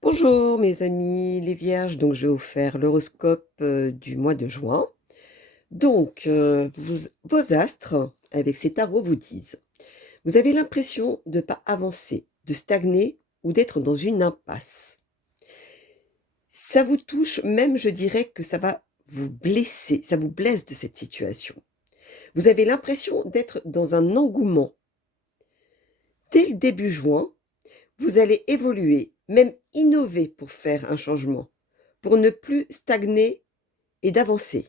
Bonjour mes amis les vierges, donc je vais vous faire l'horoscope du mois de juin. Donc, vos astres, avec ces tarots, vous disent, vous avez l'impression de ne pas avancer, de stagner ou d'être dans une impasse. Ça vous touche, même je dirais que ça va vous blesser, ça vous blesse de cette situation. Vous avez l'impression d'être dans un engouement. Dès le début juin, vous allez évoluer, même innover pour faire un changement, pour ne plus stagner et d'avancer.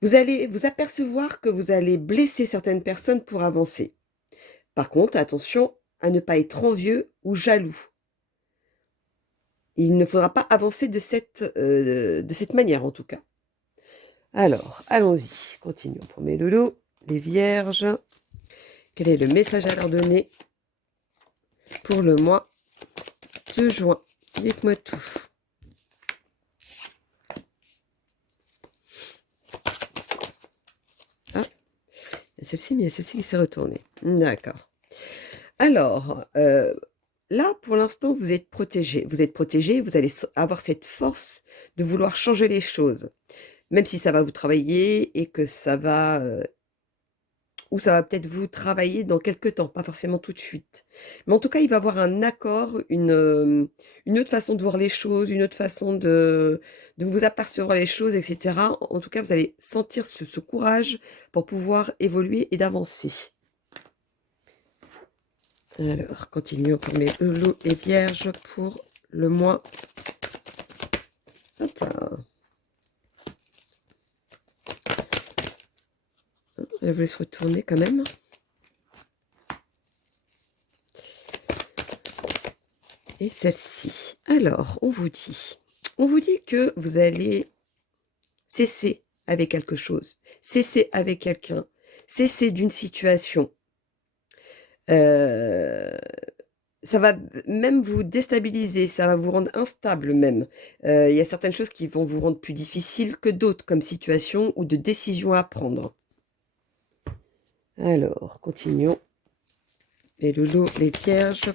Vous allez vous apercevoir que vous allez blesser certaines personnes pour avancer. Par contre, attention à ne pas être envieux ou jaloux. Il ne faudra pas avancer de cette manière, en tout cas. Alors, allons-y. Continuons pour mes loulous, les vierges. Quel est le message à leur donner pour le mois de juin? Dites-moi tout. Ah, il y a celle-ci, mais il y a celle-ci qui s'est retournée. D'accord. Alors, là, pour l'instant, vous êtes protégé. Vous êtes protégé, vous allez avoir cette force de vouloir changer les choses. Même si ça va vous travailler et que ça va, ou ça va peut-être vous travailler dans quelque temps, pas forcément tout de suite. Mais en tout cas, il va y avoir un accord, une autre façon de voir les choses, une autre façon de vous apercevoir les choses, et cetera. En tout cas, vous allez sentir ce courage pour pouvoir évoluer et d'avancer. Alors, continuons pour mes loups et vierges pour le mois. Hop là. Je vais se retourner quand même. Et celle-ci. Alors, on vous dit que vous allez cesser avec quelque chose, cesser avec quelqu'un, cesser d'une situation. Ça va même vous déstabiliser, ça va vous rendre instable même. Il y a certaines choses qui vont vous rendre plus difficiles que d'autres comme situation ou de décision à prendre. Alors, continuons. Les loulous, les vierges.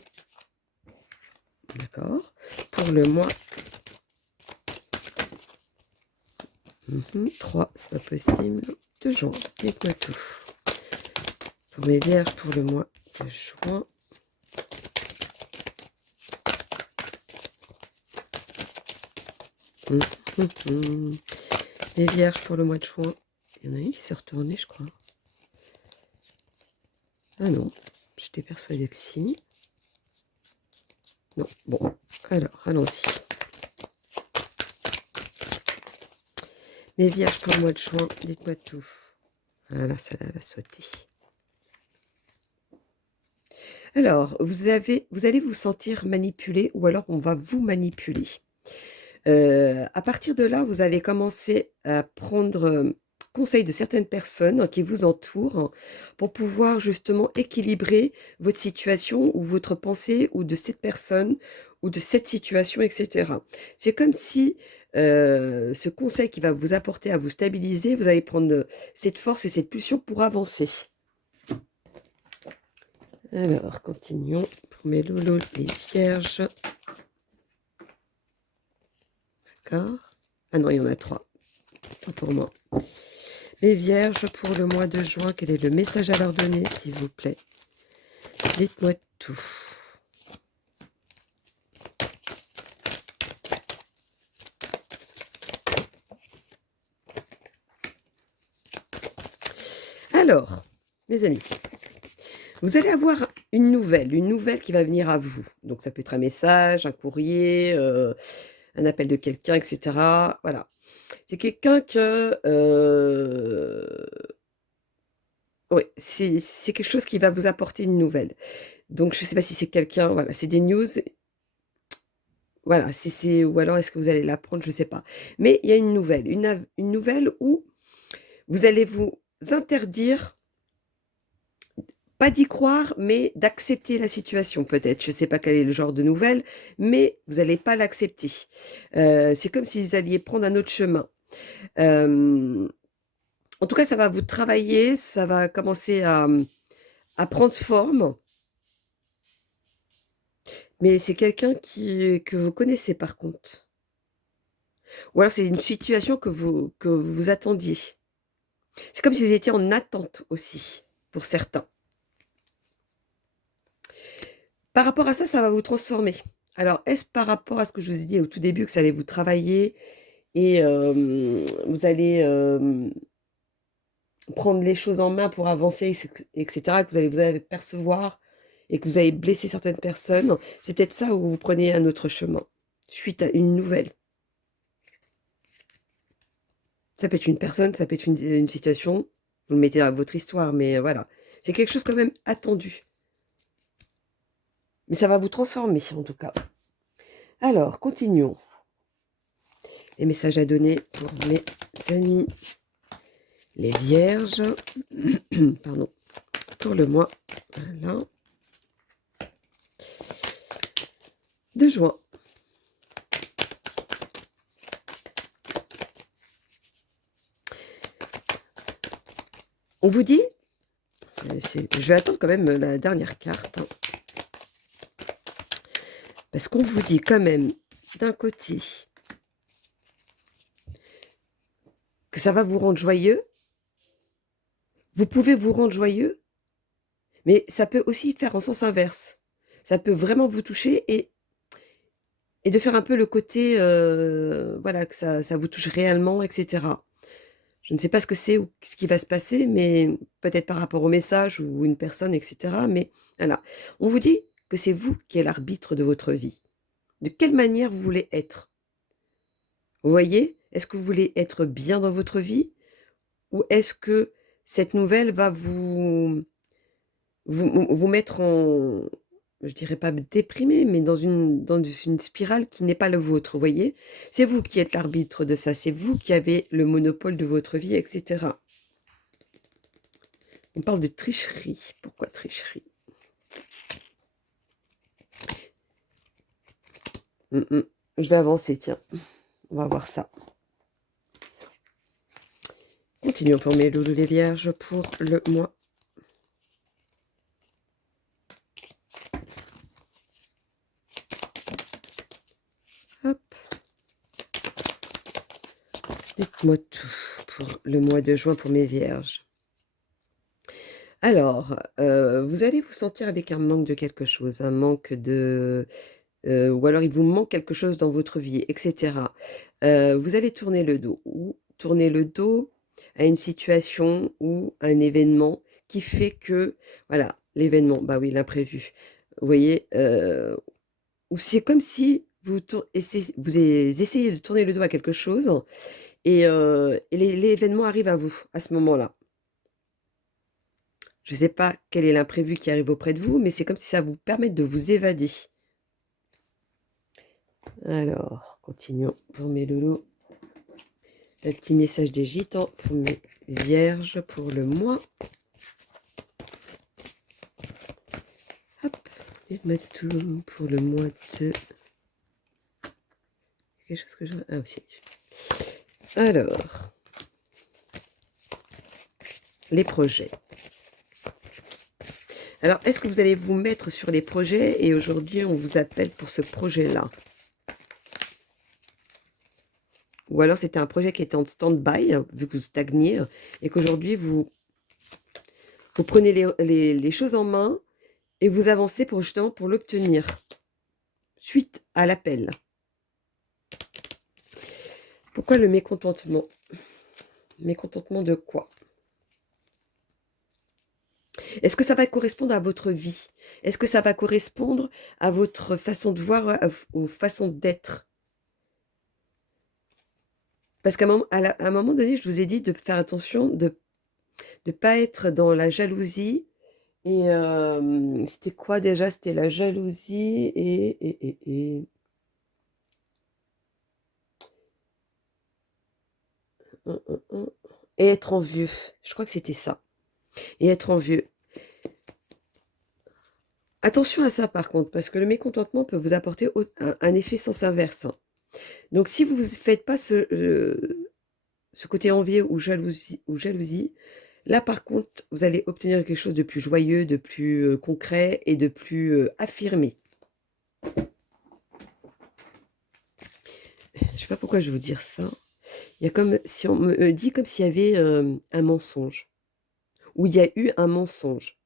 D'accord. Pour le mois. 3, c'est pas possible. De juin. Dites-moi tout. Pour mes vierges, pour le mois de juin. Les vierges pour le mois de juin. Il y en a une qui s'est retournée, je crois. Ah non, j'étais persuadée que si. Non, bon, alors, allons-y. Les vierges pour le mois de juin, dites-moi tout. Voilà, ça va sauter. Alors, vous allez vous sentir manipulé ou alors on va vous manipuler. À partir de là, vous allez commencer à prendre conseil de certaines personnes qui vous entourent pour pouvoir justement équilibrer votre situation ou votre pensée ou de cette personne ou de cette situation, etc. C'est comme si ce conseil qui va vous apporter à vous stabiliser, vous allez prendre cette force et cette pulsion pour avancer. Alors, continuons pour mes loulous les vierges. D'accord. Ah non, il y en a 3. Tant pour moi. Les vierges pour le mois de juin, quel est le message à leur donner, s'il vous plaît? Dites-moi tout. Alors, mes amis, vous allez avoir une nouvelle qui va venir à vous. Donc, ça peut être un message, un courrier, un appel de quelqu'un, etc. Voilà. C'est quelqu'un que... oui, c'est quelque chose qui va vous apporter une nouvelle. Donc, je ne sais pas si c'est quelqu'un... Voilà, c'est des news. Voilà, si c'est... Ou alors, est-ce que vous allez l'apprendre? Je ne sais pas. Mais il y a une nouvelle. Une nouvelle où vous allez vous interdire, pas d'y croire, mais d'accepter la situation peut-être. Je ne sais pas quel est le genre de nouvelle, mais vous n'allez pas l'accepter. C'est comme si vous alliez prendre un autre chemin. En tout cas, ça va vous travailler, ça va commencer à prendre forme. Mais c'est quelqu'un que vous connaissez par contre. Ou alors c'est une situation que vous attendiez. C'est comme si vous étiez en attente aussi, pour certains. Par rapport à ça, ça va vous transformer. Alors, est-ce par rapport à ce que je vous ai dit au tout début, que ça allait vous travailler et vous allez prendre les choses en main pour avancer, etc., que vous allez percevoir et que vous allez blesser certaines personnes? C'est peut-être ça où vous prenez un autre chemin, suite à une nouvelle. Ça peut être une personne, ça peut être une situation, vous le mettez dans votre histoire, mais voilà. C'est quelque chose quand même attendu. Mais ça va vous transformer, en tout cas. Alors, continuons. Les messages à donner pour mes amis, les vierges. Pardon. Pour le mois, voilà, de juin. On vous dit, je vais attendre quand même la dernière carte, hein, parce qu'on vous dit quand même, d'un côté, que ça va vous rendre joyeux. Vous pouvez vous rendre joyeux, mais ça peut aussi faire en sens inverse. Ça peut vraiment vous toucher et de faire un peu le côté, voilà, que ça vous touche réellement, etc. Je ne sais pas ce que c'est ou ce qui va se passer, mais peut-être par rapport au message ou une personne, etc. Mais voilà, on vous dit que c'est vous qui êtes l'arbitre de votre vie. De quelle manière vous voulez être? Vous voyez? Est-ce que vous voulez être bien dans votre vie? Ou est-ce que cette nouvelle va vous mettre en, je dirais pas déprimé, mais dans une spirale qui n'est pas le vôtre, vous voyez? C'est vous qui êtes l'arbitre de ça, c'est vous qui avez le monopole de votre vie, etc. On parle de tricherie. Pourquoi tricherie? Je vais avancer, tiens. On va voir ça. Continuons pour mes loulous les vierges pour le mois. Hop. Dites-moi tout pour le mois de juin pour mes vierges. Alors, vous allez vous sentir avec un manque de quelque chose, un manque de... ou alors il vous manque quelque chose dans votre vie, etc. Vous allez tourner le dos, ou tourner le dos à une situation ou un événement qui fait que, voilà, l'événement, bah oui, l'imprévu. Vous voyez, ou c'est comme si vous essayez de tourner le dos à quelque chose et l'événement arrive à vous à ce moment-là. Je ne sais pas quel est l'imprévu qui arrive auprès de vous, mais c'est comme si ça vous permet de vous évader. Alors, continuons pour mes loulous. Le petit message des gitans pour mes vierges pour le mois. Hop, dites-moi tout pour le mois de... Quelque chose que je... Ah aussi. Alors, les projets. Alors, est-ce que vous allez vous mettre sur les projets et aujourd'hui, on vous appelle pour ce projet-là? Ou alors, c'était un projet qui était en stand-by, vu que vous stagniez, et qu'aujourd'hui, vous prenez les choses en main et vous avancez pour justement pour l'obtenir, suite à l'appel. Pourquoi le mécontentement? Mécontentement de quoi? Est-ce que ça va correspondre à votre vie? Est-ce que ça va correspondre à votre façon de voir, aux façons d'être? Parce qu'à un moment donné, je vous ai dit de faire attention, de ne pas être dans la jalousie. Et c'était quoi déjà? C'était la jalousie et être envieux. Je crois que c'était ça. Et être envieux. Attention à ça par contre, parce que le mécontentement peut vous apporter un effet sens inverse, hein. Donc si vous ne faites pas ce côté envieux ou jalousie, là par contre, vous allez obtenir quelque chose de plus joyeux, de plus concret et de plus affirmé. Je sais pas pourquoi je vais vous dire ça. Il y a comme si on me dit comme s'il y avait, un mensonge, ou il y a eu un mensonge.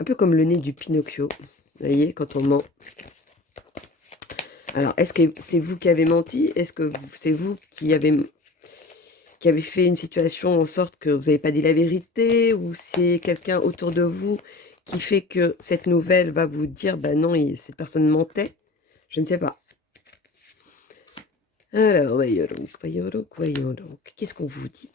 Un peu comme le nez du Pinocchio. Vous voyez, quand on ment. Alors, est-ce que c'est vous qui avez menti? Est-ce que c'est vous qui avez fait une situation en sorte que vous n'avez pas dit la vérité? Ou c'est quelqu'un autour de vous qui fait que cette nouvelle va vous dire, bah non, cette personne mentait? Je ne sais pas. Alors, voyons donc, voyons donc, voyons donc. Qu'est-ce qu'on vous dit?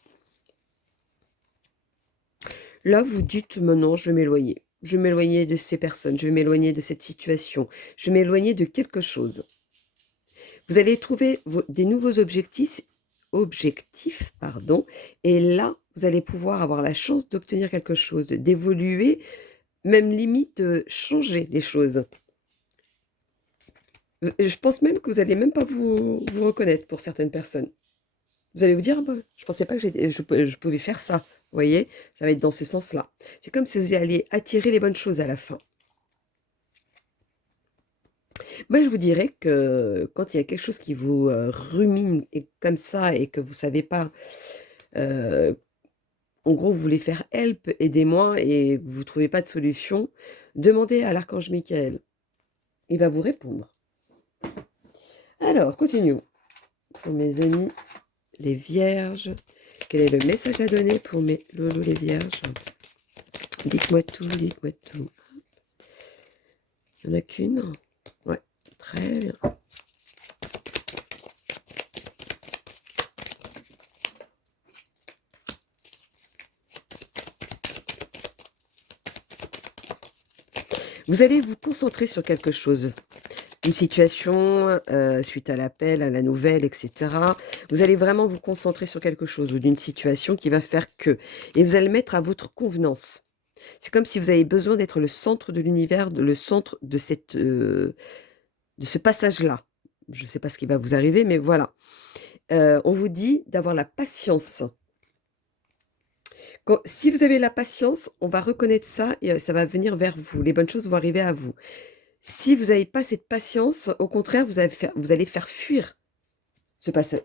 Là, vous dites, maintenant, je vais m'éloigner. Je vais m'éloigner de ces personnes, je vais m'éloigner de cette situation, je vais m'éloigner de quelque chose. Vous allez trouver des nouveaux objectifs, pardon, et là, vous allez pouvoir avoir la chance d'obtenir quelque chose, d'évoluer, même limite de changer les choses. Je pense même que vous allez même pas vous reconnaître pour certaines personnes. Vous allez vous dire: «Ah bah, je pensais pas que je pouvais faire ça». Vous voyez? Ça va être dans ce sens-là. C'est comme si vous alliez attirer les bonnes choses à la fin. Moi, je vous dirais que quand il y a quelque chose qui vous, rumine et comme ça et que vous savez pas, heu, en gros, vous voulez faire «Help, aidez-moi» et que vous trouvez pas de solution, demandez à l'archange Michael. Il va vous répondre. Alors, continuons. Pour mes amis, les vierges, quel est le message à donner pour mes loulous les vierges? Dites-moi tout, dites-moi tout. Il n'y en a qu'une? Ouais, très bien. Vous allez vous concentrer sur quelque chose, une situation, suite à l'appel, à la nouvelle, et cetera. Vous allez vraiment vous concentrer sur quelque chose ou d'une situation qui va faire que et vous allez le mettre à votre convenance. C'est comme si vous avez besoin d'être le centre de l'univers, le centre de de ce passage-là. Je ne sais pas ce qui va vous arriver, mais voilà. On vous dit d'avoir la patience. Si vous avez la patience, on va reconnaître ça et ça va venir vers vous. Les bonnes choses vont arriver à vous. Si vous n'avez pas cette patience, au contraire, vous allez faire fuir ce passa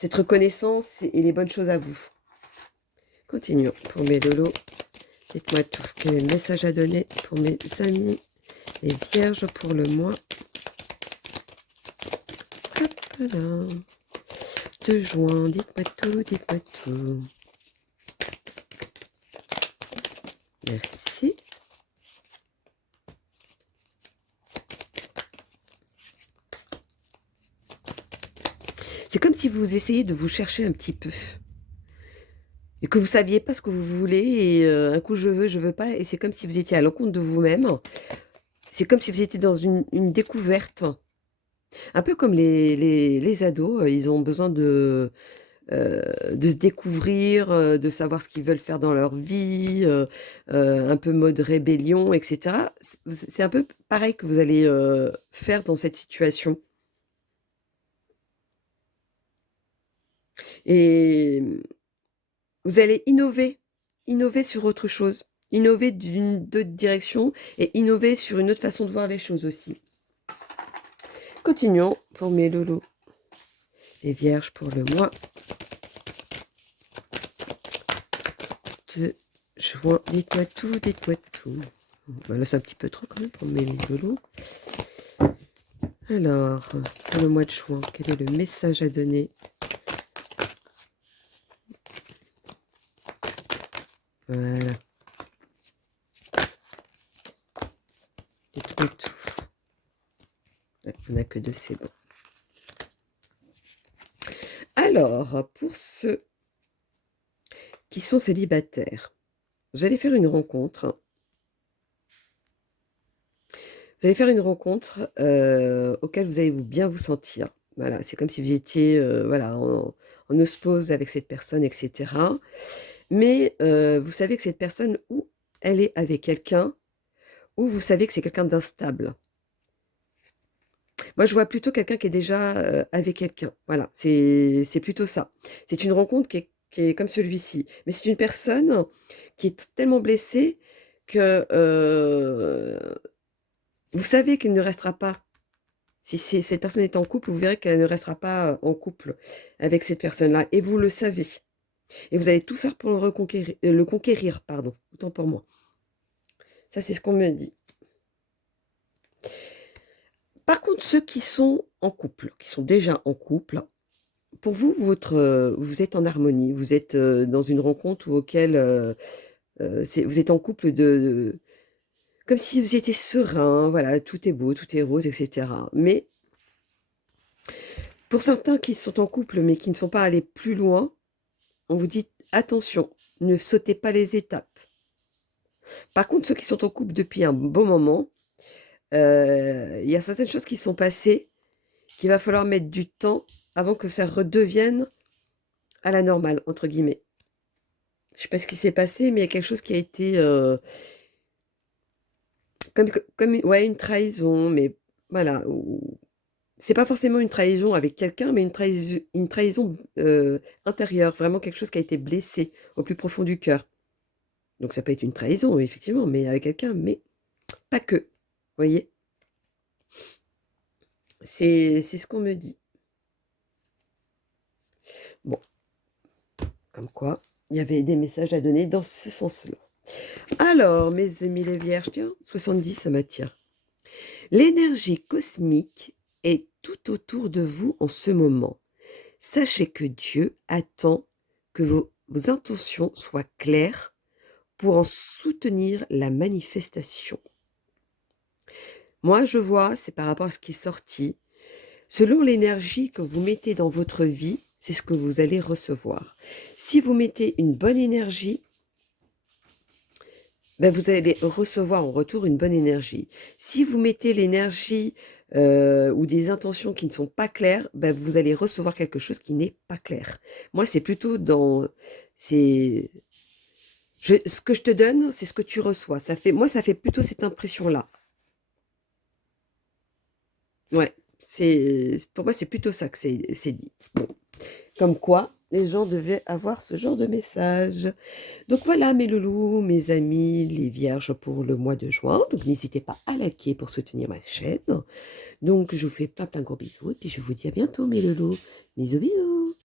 cette reconnaissance et les bonnes choses à vous. Continuons pour mes lolos. Dites-moi tout. Quel est le message à donner pour mes amis, les vierges pour le mois? Hop là. De juin. Dites-moi tout, dites-moi tout. Merci. C'est comme si vous essayez de vous chercher un petit peu. Et que vous saviez pas ce que vous voulez et un coup je veux pas et c'est comme si vous étiez à l'encontre de vous-même. C'est comme si vous étiez dans une découverte. Un peu comme les ados, ils ont besoin de se découvrir, de savoir ce qu'ils veulent faire dans leur vie, un peu mode rébellion et cetera. C'est un peu pareil que vous allez, faire dans cette situation et vous allez innover sur autre chose, innover d'autres direction et innover sur une autre façon de voir les choses aussi. Continuons pour mes loulous. Les vierges pour le mois de juin. Dites-moi tout, dites-moi tout. Voilà, c'est un petit peu trop quand même pour mes loulous. Alors, pour le mois de juin, quel est le message à donner? Voilà. Dites-moi tout. Il n'y en a que deux, c'est bon. Alors, pour ceux qui sont célibataires, vous allez faire une rencontre. Vous allez faire une rencontre, auquel vous allez bien vous sentir. Voilà, c'est comme si vous étiez, voilà, en osmose avec cette personne et cetera. Mais, vous savez que cette personne, ou elle est avec quelqu'un, ou vous savez que c'est quelqu'un d'instable. Moi, je vois plutôt quelqu'un qui est déjà, avec quelqu'un. Voilà, c'est plutôt ça. C'est une rencontre qui est comme celui-ci. Mais c'est une personne qui est tellement blessée que vous savez qu'il ne restera pas. Si cette personne est en couple, vous verrez qu'elle ne restera pas en couple avec cette personne-là. Et vous le savez. Et vous allez tout faire pour le conquérir, pardon. Autant pour moi. Ça, c'est ce qu'on me dit. Par contre, ceux qui sont en couple, qui sont déjà en couple, pour vous, vous êtes en harmonie. Vous êtes dans une rencontre auquel vous êtes en couple comme si vous étiez serein, voilà, tout est beau, tout est rose, etc. Mais pour certains qui sont en couple mais qui ne sont pas allés plus loin, on vous dit attention, ne sautez pas les étapes. Par contre, ceux qui sont en couple depuis un bon moment, il y a certaines choses qui sont passées, qu'il va falloir mettre du temps avant que ça redevienne à la normale, entre guillemets. Je ne sais pas ce qui s'est passé, mais il y a quelque chose qui a été ouais, une trahison, mais voilà. C'est pas forcément une trahison avec quelqu'un, mais une trahison intérieure, vraiment quelque chose qui a été blessé au plus profond du cœur. Donc ça peut être une trahison, oui, effectivement, mais avec quelqu'un, mais pas que. Vous voyez? C'est ce qu'on me dit. Bon, comme quoi, il y avait des messages à donner dans ce sens-là. Alors, mes amis les vierges, tiens, 70, ça m'attire. L'énergie cosmique est tout autour de vous en ce moment. Sachez que Dieu attend que vos intentions soient claires pour en soutenir la manifestation. Moi, je vois, c'est par rapport à ce qui est sorti. Selon l'énergie que vous mettez dans votre vie, c'est ce que vous allez recevoir. Si vous mettez une bonne énergie, ben vous allez recevoir en retour une bonne énergie. Si vous mettez l'énergie ou des intentions qui ne sont pas claires, ben vous allez recevoir quelque chose qui n'est pas clair. Moi, c'est plutôt dans... ce que je te donne, c'est ce que tu reçois. Moi, ça fait plutôt cette impression-là. Ouais, pour moi, c'est plutôt ça que c'est dit. Bon. Comme quoi, les gens devaient avoir ce genre de message. Donc voilà, mes loulous, mes amis, les vierges pour le mois de juin. Donc n'hésitez pas à liker pour soutenir ma chaîne. Donc je vous fais plein gros bisous et puis je vous dis à bientôt, mes loulous. Bisous, bisous.